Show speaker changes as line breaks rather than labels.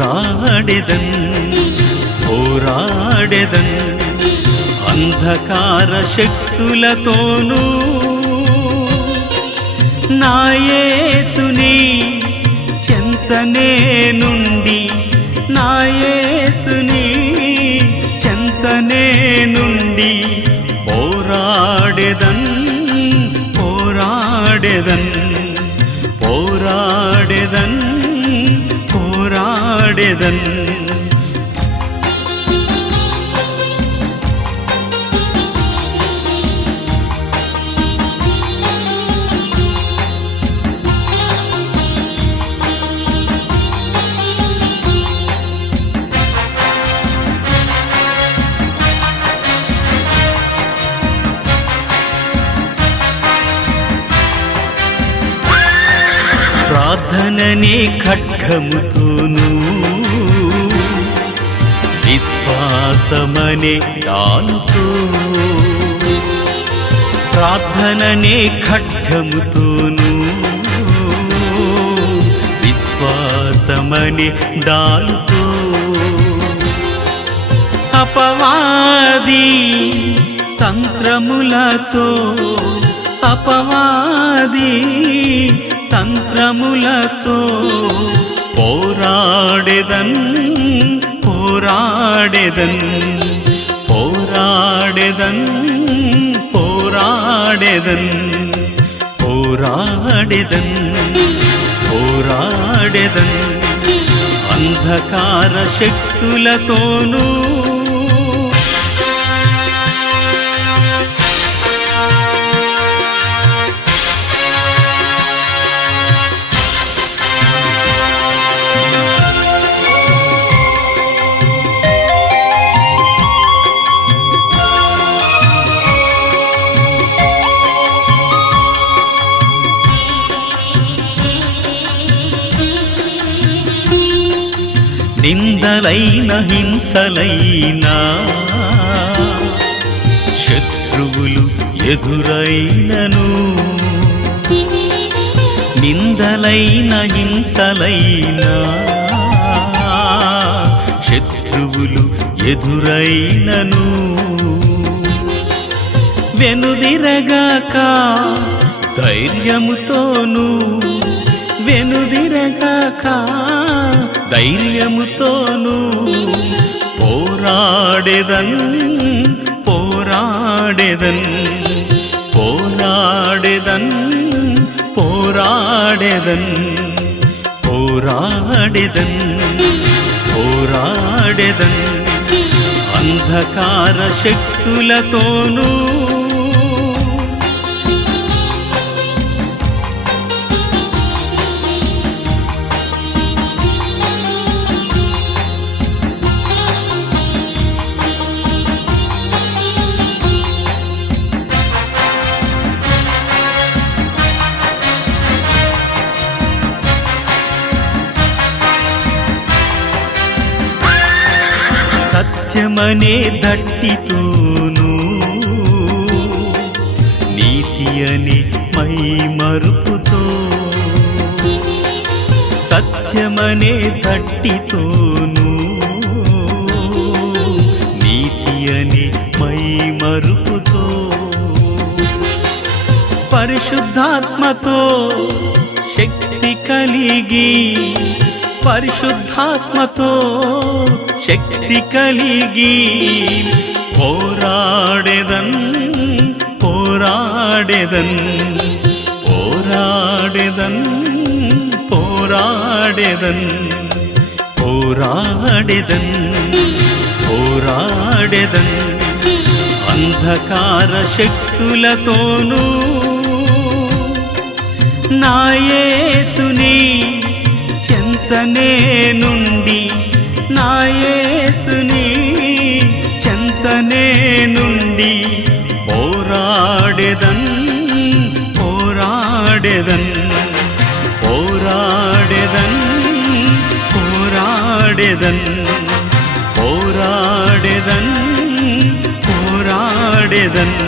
పోరాడెదన్ పోరాడెదన్ అంధకార శక్తులతోనూ. నాయేసుని చెంతనే నుండి నాయేసుని చెంతనే నుండి పోరాడెదన్ పోరాడెదన్ పోరాడెదన్. పోరాడెదన్ ప్రార్థననే ఖడ్గముతోను. విశ్వాసమనే డాలుతో ప్రార్థననే ఖడ్గముతోను. విశ్వాసమనే డాలుతో అపవాది తంత్రములతో అపవాది తంత్రములతో పోరాడెదన్ పోరాడెదన్ పోరాడెదన్ పోరాడెదన్ పోరాడెదన్ పోరాడెదన్. అంధకార శక్తులతోనూ నిందలైన హింసలైనా శత్రువులు ఎదురైనను. నిందలైన హింసలైనా శత్రువులు ఎదురైనను. వెనుదిరగాక ధైర్యముతోనూ వెనుదిరగాక ధైర్యముతోను పోరాడెదన్ పోరాడెదన్ పోరాడెదన్ పోరాడెదన్ పోరాడెదన్ పోరాడెదన్. అంధకార శక్తులతోనూ సత్యమనే దట్టితోను. నీతి అని మై మరుపుతో సత్యమనే దట్టితోను. నీతి అని మై మరుపుతో పరిశుద్ధాత్మతో శక్తి కలిగి పరిశుద్ధాత్మతో శక్తి కలిగి పోరాడెదన్ పోరాడెదన్ పోరాడెదన్ పోరాడెదన్ పోరాడెదన్ పోరాడెదన్. అంధకార శక్తులతోనూ నాయేసుని చెంతనే నుండి నాయేసుని చెంతనే నుండి పోరాడెదన్ పోరాడెదన్ పోరాడెదన్ పోరాడెదన్ పోరాడెదన్ పోరాడెదన్